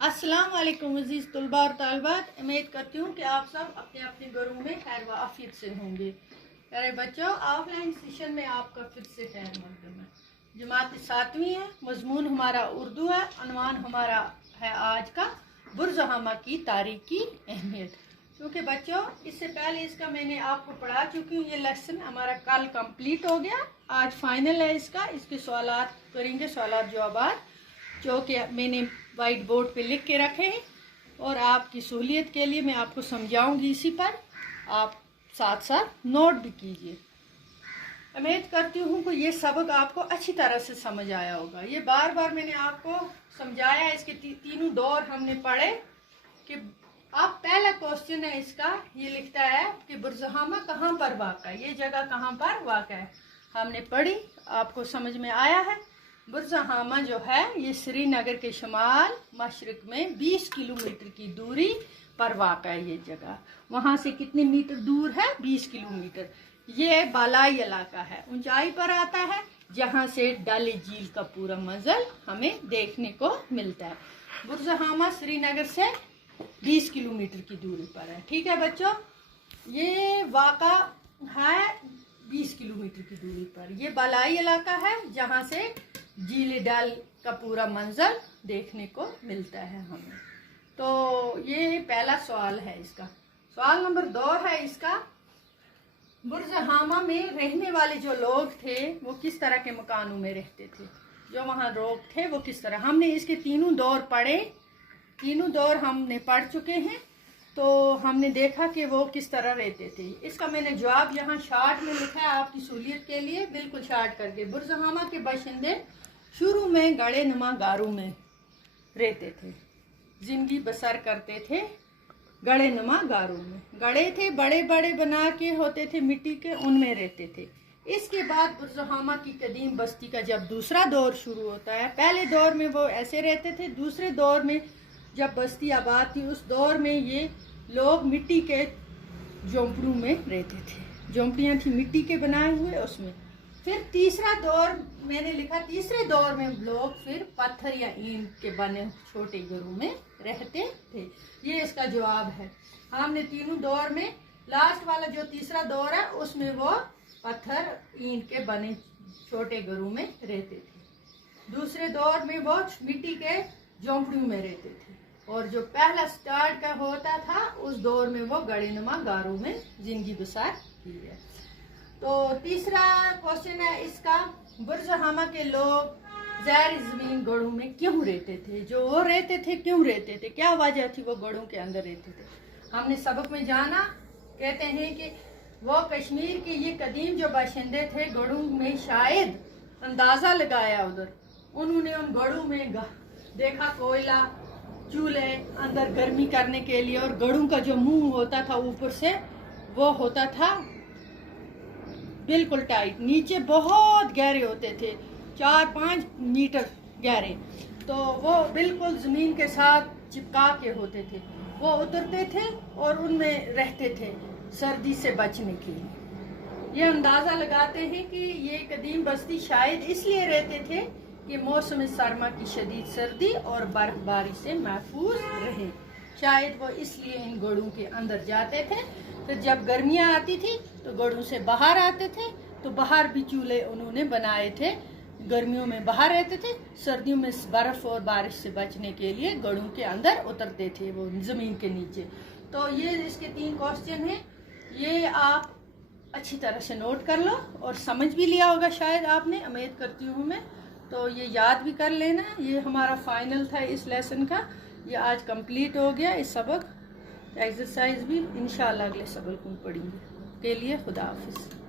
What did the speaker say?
अस्सलाम वालेकुम अजीज़ तलबा और तालिबात। उम्मीद करती हूँ कि आप सब अपने अपने घरों में खैर व आफियत से होंगे। प्यारे बच्चों, ऑफलाइन सेशन में आपका फिर से खैर मकदम है। जमात 7वीं है, मजमून हमारा उर्दू है, अनवान हमारा है आज का बुरज़हामा की तारीखी अहमियत। क्योंकि बच्चों इससे पहले इसका मैंने आपको पढ़ा चुकी हूँ, ये लेसन हमारा कल कंप्लीट हो गया, आज फाइनल है इसके सवालात करेंगे, सवालात जवाबात जो कि मैंने वाइट बोर्ड पे लिख के रखे हैं और आपकी सहूलियत के लिए मैं आपको समझाऊंगी, इसी पर आप साथ साथ नोट भी कीजिए। उम्मीद करती हूँ कि ये सबक आपको अच्छी तरह से समझ आया होगा। ये बार बार मैंने आपको समझाया, इसके तीनों दौर हमने पढ़े कि अब पहला क्वेश्चन है इसका, ये लिखता है कि बुरज़हामा कहाँ पर वाक़ा है, ये जगह कहाँ पर वाक़ा है। हमने पढ़ी, आपको समझ में आया है। बुरज़हामा जो है ये श्रीनगर के शमाल मशरक में 20 किलोमीटर की दूरी पर वाक़ा है। ये जगह वहाँ से कितने मीटर दूर है? 20 किलोमीटर। ये बालाई इलाका है, ऊंचाई पर आता है, जहाँ से डल झील का पूरा मंजर हमें देखने को मिलता है। बुरज़हामा श्रीनगर से 20 किलोमीटर की दूरी पर है। ठीक है बच्चों, ये वाक़ा है 20 किलोमीटर की दूरी पर। ये बालाई इलाका है जहाँ से झील डल का पूरा मंजर देखने को मिलता है हमें। तो ये पहला सवाल है इसका। सवाल नंबर 2 है इसका, बुरज़हामा में रहने वाले जो लोग थे वो किस तरह के मकानों में रहते थे, जो वहाँ लोग थे वो किस तरह। हमने इसके तीनों दौर पढ़े, तीनों दौर हमने पढ़ चुके हैं, तो हमने देखा कि वो किस तरह रहते थे। इसका मैंने जवाब यहाँ शार्ट में लिखा है आपकी सहूलियत के लिए, बिल्कुल शार्ट करके। बुरज़हामा के बाशिंदे शुरू में गड़े नुमा गारों में रहते थे, जिंदगी बसर करते थे गड़े नुमा गारों में। गड़े थे बड़े बड़े बना के होते थे मिट्टी के, उनमें रहते थे। इसके बाद बुरज़हामा की कदीम बस्ती का जब दूसरा दौर शुरू होता है, पहले दौर में वो ऐसे रहते थे, दूसरे दौर में जब बस्ती आबाद थी उस दौर में ये लोग मिट्टी के झोंपड़ों में रहते थे। झोंपड़ियाँ थी मिट्टी के बनाए हुए उसमें। फिर तीसरा दौर मैंने लिखा, तीसरे दौर में लोग फिर पत्थर या ईंट के बने छोटे घरों में रहते थे। ये इसका जवाब है। हमने तीनों दौर में लास्ट वाला जो तीसरा दौर है उसमें वो पत्थर ईंट के बने छोटे घरों में रहते थे। दूसरे दौर में वो मिट्टी के झोंपड़ियों में रहते थे, और जो पहला स्टार्ट का होता था उस दौर में वो गड़ेनुमा गारों में जिंदगी बसर की है। तो तीसरा क्वेश्चन है इसका, बुरज़हामा के लोग ज़ैर ज़मीन गढ़ों में क्यों रहते थे? जो वो रहते थे क्यों रहते थे, क्या वजह थी वो गढ़ों के अंदर रहते थे? हमने सबक में जाना, कहते हैं कि वो कश्मीर के ये कदीम जो बाशिंदे थे गढ़ों में, शायद अंदाज़ा लगाया उधर उन्होंने उन गढ़ों में देखा कोयला, चूल्हे अंदर गर्मी करने के लिए, और गढ़ों का जो मुंह होता था ऊपर से वो होता था बिल्कुल टाइट, नीचे बहुत गहरे होते थे, 4-5 मीटर गहरे। तो वो बिल्कुल ज़मीन के साथ चिपका के होते थे। वो उतरते थे और उनमें रहते थे सर्दी से बचने के लिए। ये अंदाज़ा लगाते हैं कि ये कदीम बस्ती शायद इसलिए रहते थे कि मौसम सरमा की शदीद सर्दी और बर्फबारी से महफूज रहे। शायद वो इसलिए इन गढ़ों के अंदर जाते थे। फिर जब गर्मियाँ आती थी तो गढ़ों से बाहर आते थे, तो बाहर भी चूल्हे उन्होंने बनाए थे। गर्मियों में बाहर रहते थे, सर्दियों में बर्फ और बारिश से बचने के लिए गढ़ों के अंदर उतरते थे वो ज़मीन के नीचे। तो ये इसके 3 क्वेश्चन हैं, ये आप अच्छी तरह से नोट कर लो और समझ भी लिया होगा शायद आपने, उम्मीद करती हूँ मैं। तो ये याद भी कर लेना। ये हमारा फाइनल था इस लेसन का, ये आज कंप्लीट हो गया इस सबक। एक्सरसाइज भी इंशाल्लाह अगले सबक में पढ़ेंगे। के लिए खुदा हाफिज़।